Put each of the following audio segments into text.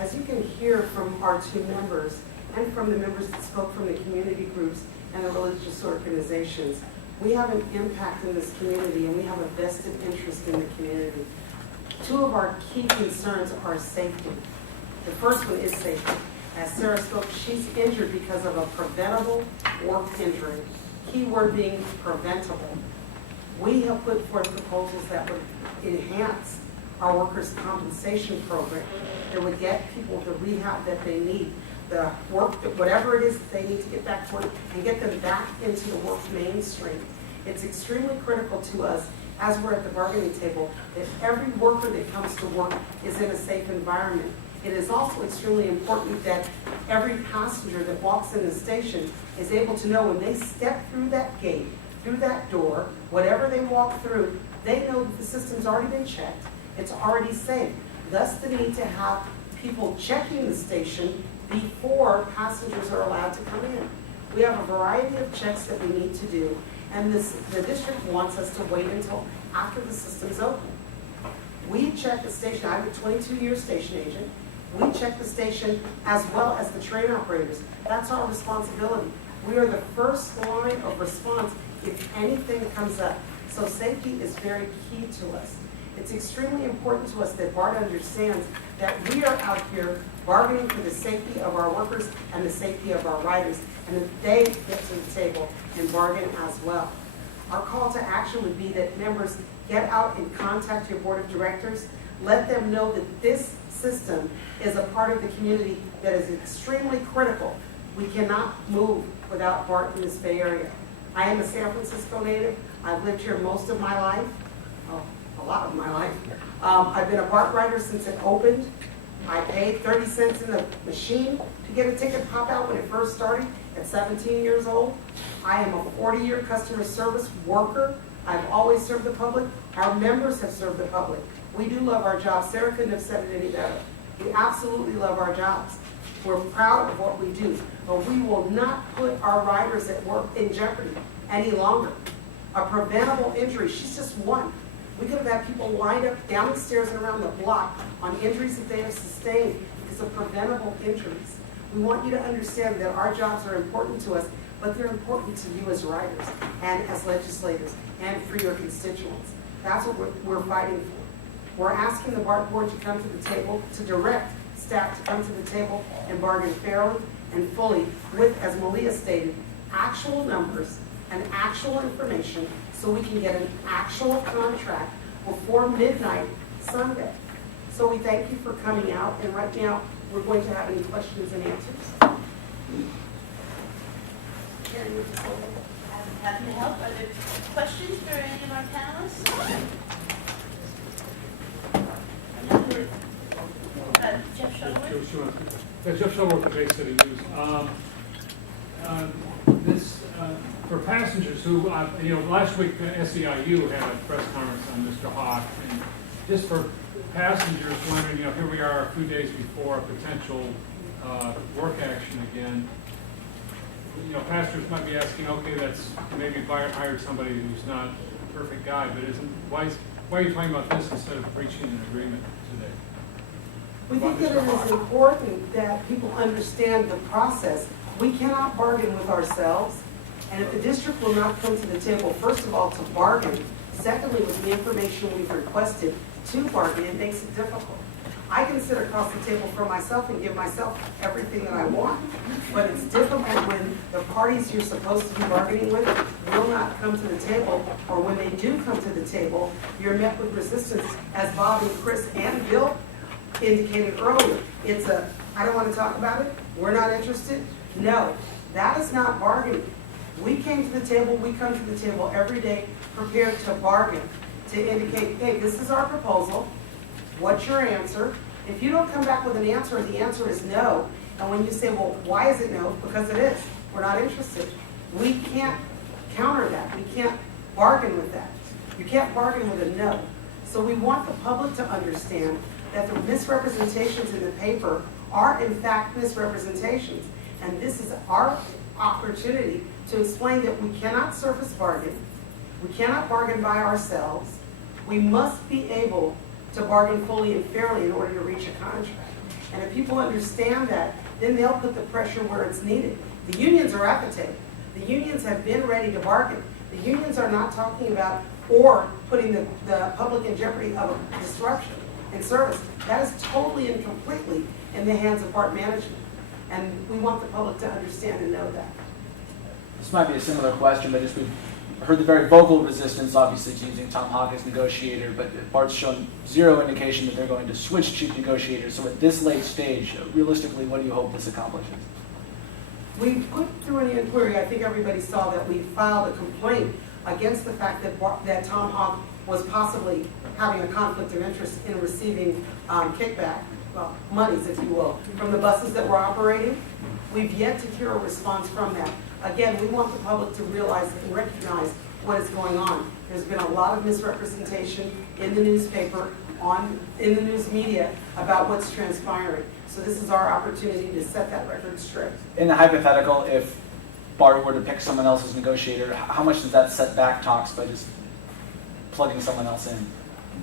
As you can hear from our two members and from the members that spoke from the community groups and the religious organizations, we have an impact in this community and we have a vested interest in the community. Two of our key concerns are safety. The first one is safety. As Sarah spoke, she's injured because of a preventable work injury. Key word being preventable. We have put forth proposals that would enhance our workers' compensation program, that would get people the rehab that they need, the work, whatever it is that they need to get back to work, and get them back into the work mainstream. It's extremely critical to us as we're at the bargaining table that every worker that comes to work is in a safe environment. It is also extremely important that every passenger that walks in the station is able to know when they step through that gate, through that door, whatever they walk through, they know that the system's already been checked, it's already safe. Thus the need to have people checking the station before passengers are allowed to come in. We have a variety of checks that we need to do, and the district wants us to wait until after the system's open. We check the station. I'm a 22-year station agent. We check the station as well as the train operators. That's our responsibility. We are the first line of response if anything comes up. So safety is very key to us. It's extremely important to us that BART understands that we are out here bargaining for the safety of our workers and the safety of our riders, and that they get to the table and bargain as well. Our call to action would be that members get out and contact your board of directors. Let them know that this system is a part of the community that is extremely critical. We cannot move without BART in this Bay Area. I am a San Francisco native. I've lived here most of my life, a lot of my life. I've been a BART rider since it opened. I paid 30 cents in the machine to get a ticket pop out when it first started at 17 years old. I am a 40-year customer service worker. I've always served the public. Our members have served the public. We do love our jobs. Sarah couldn't have said it any better. We absolutely love our jobs. We're proud of what we do, but we will not put our riders at work in jeopardy any longer. A preventable injury, she's just one. We could have had people lined up down the stairs and around the block on injuries that they have sustained because of preventable injuries. We want you to understand that our jobs are important to us, but they're important to you as riders and as legislators and for your constituents. That's what we're fighting for. We're asking the BART board to come to the table, to direct staff to come to the table and bargain fairly and fully with, as Malia stated, actual numbers and actual information so we can get an actual contract before midnight Sunday. So we thank you for coming out, and right now we're going to have any questions and answers. Happy to help. Are there questions for any of our panelists? Jeff Shuttleworth? Jeff Shuttleworth, the Bay City News. For passengers who, last week SEIU had a press conference on Mr. Hawk, and just for passengers wondering, here we are a few days before a potential work action again. Passengers might be asking, okay, that's maybe hired somebody who's not a perfect guy, but why are you talking about this instead of reaching an agreement today? We think that it is important that people understand the process. We cannot bargain with ourselves, and if the district will not come to the table, first of all, to bargain, secondly, with the information we've requested to bargain, it makes it difficult. I can sit across the table for myself and give myself everything that I want, but it's difficult when the parties you're supposed to be bargaining with will not come to the table, or when they do come to the table, you're met with resistance, as Bob and Chris and Bill indicated earlier. It's I don't want to talk about it, we're not interested. No, that is not bargaining. We came to the table, we come to the table every day prepared to bargain, to indicate, hey, this is our proposal, what's your answer? If you don't come back with an answer, the answer is no. And when you say, well, why is it no? Because it is. We're not interested. We can't counter that. We can't bargain with that. You can't bargain with a no. So we want the public to understand that the misrepresentations in the paper are in fact misrepresentations. And this is our opportunity to explain that we cannot surface bargain. We cannot bargain by ourselves. We must be able to bargain fully and fairly in order to reach a contract. And if people understand that, then they'll put the pressure where it's needed. The unions are at the table. The unions have been ready to bargain. The unions are not talking about or putting the public in jeopardy of a disruption in service. That is totally and completely in the hands of BART management. And we want the public to understand and know that. This might be a similar question, but just we've heard the very vocal resistance, obviously, to using Tom Hawk as negotiator, but BART's shown zero indication that they're going to switch chief negotiators. So at this late stage, realistically, what do you hope this accomplishes? We put through an inquiry. I think everybody saw that we filed a complaint against the fact that Tom Hawk was possibly having a conflict of interest in receiving kickback, well, monies, if you will, from the buses that were operating. We've yet to hear a response from that. Again, we want the public to realize and recognize what is going on. There's been a lot of misrepresentation in the newspaper, in the news media about what's transpiring. So this is our opportunity to set that record straight. In the hypothetical, if BART were to pick someone else as negotiator, how much does that set back talks by just plugging someone else in?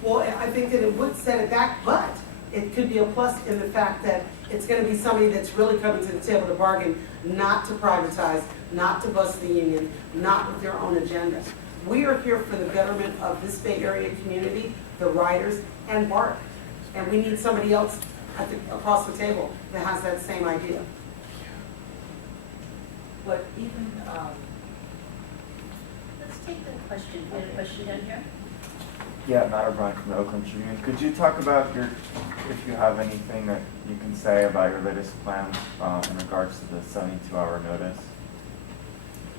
Well, I think that it would set it back, but it could be a plus in the fact that it's going to be somebody that's really coming to the table to bargain, not to privatize, not to bust the union, not with their own agenda. We are here for the betterment of this Bay Area community, the riders, and BART. And we need somebody else across the table that has that same idea. But even, let's take the question. We had a question down here. Yeah, Matt O'Brien from the Oakland Tribune. Could you talk about if you have anything that you can say about your latest plans in regards to the 72-hour notice?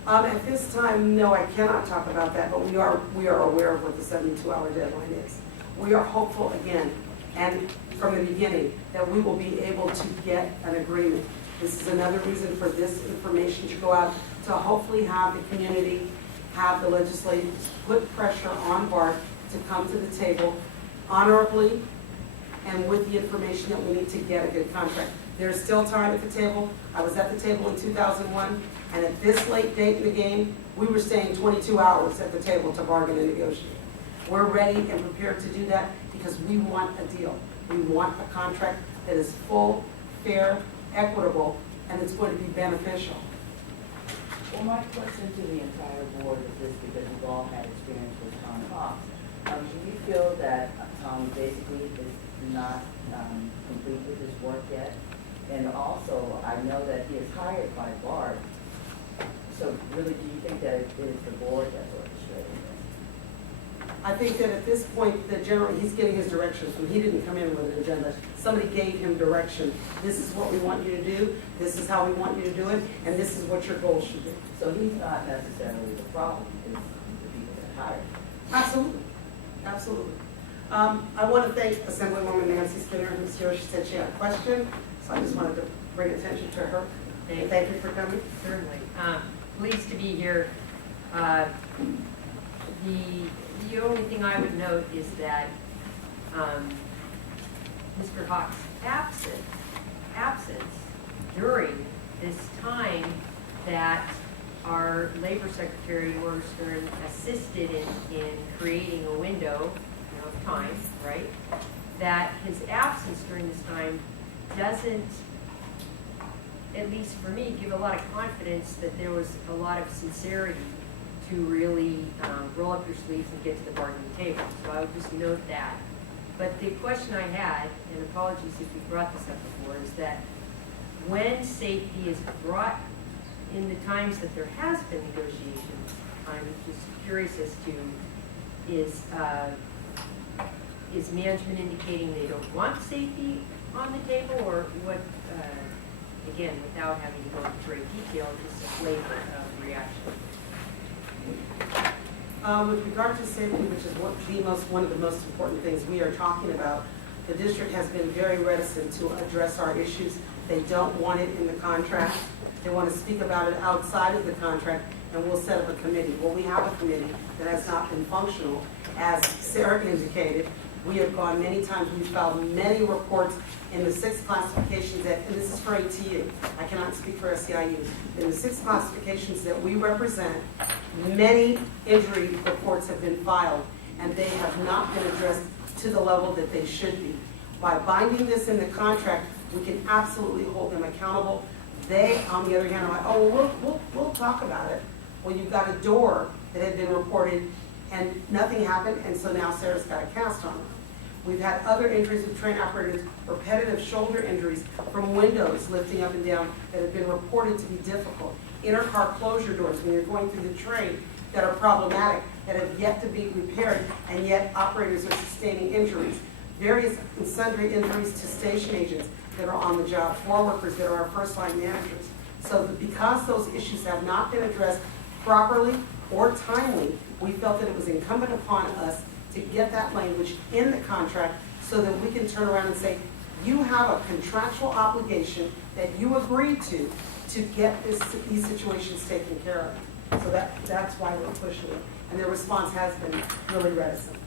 At this time, no, I cannot talk about that, but we are aware of what the 72-hour deadline is. We are hopeful again, and from the beginning, that we will be able to get an agreement. This is another reason for this information to go out, to hopefully have the community, have the legislators put pressure on BART to come to the table honorably and with the information that we need to get a good contract. There's still time at the table. I was at the table in 2001, and at this late date in the game, we were staying 22 hours at the table to bargain and negotiate. We're ready and prepared to do that because we want a deal. We want a contract that is full, fair, equitable, and it's going to be beneficial. Well, my question to the entire board is this, because we've all had experience with Tom Hawk. Do you feel that Tom basically is not complete with his work yet? And also, I know that he is hired by BART. So really, do you think that it is the board that's orchestrating this? I think that at this point, that generally, he's getting his directions from, he didn't come in with an agenda. Somebody gave him direction. This is what we want you to do, this is how we want you to do it, and this is what your goals should be. So he's not necessarily the problem, it's the people that hire him. Absolutely, absolutely. I want to thank Assemblywoman Nancy Skinner, who's here. She said she had a question, so I just wanted to bring attention to her. And thank you for coming. Certainly. Pleased to be here. The only thing I would note is that Mr. Hawk's absence during this time that our Labor Secretary Laura Stern assisted in creating a window of time, right? That his absence during this time doesn't, at least for me, give a lot of confidence that there was a lot of sincerity to really roll up your sleeves and get to the bargaining table. So I would just note that. But the question I had, and apologies if we brought this up before, is that when safety is brought in the times that there has been negotiations, I'm just curious as to, is management indicating they don't want safety on the table, or what, again, without having to go into great detail, just a flavor of reaction? With regard to safety, which is one of the most important things we are talking about, the district has been very reticent to address our issues. They don't want it in the contract. They want to speak about it outside of the contract, and we'll set up a committee. Well, we have a committee that has not been functional. As Sarah indicated, we have gone many times, we've filed many reports in the 6 classifications that, and this is for ATU, I cannot speak for SEIU, in the 6 classifications that we represent, many injury reports have been filed, and they have not been addressed to the level that they should be. By binding this in the contract, we can absolutely hold them accountable. They, on the other hand, are like, oh, well, we'll talk about it. Well, you've got a door that had been reported and nothing happened, and so now Sarah's got a cast on her. We've had other injuries with train operators, repetitive shoulder injuries from windows lifting up and down that have been reported to be difficult. Inner car closure doors when you're going through the train that are problematic, that have yet to be repaired, and yet operators are sustaining injuries. Various and sundry injuries to station agents that are on the job, floor workers that are our first line managers. So because those issues have not been addressed properly or timely, we felt that it was incumbent upon us to get that language in the contract so that we can turn around and say, you have a contractual obligation that you agreed to get these situations taken care of. So that's why we're pushing it. And their response has been really reticent.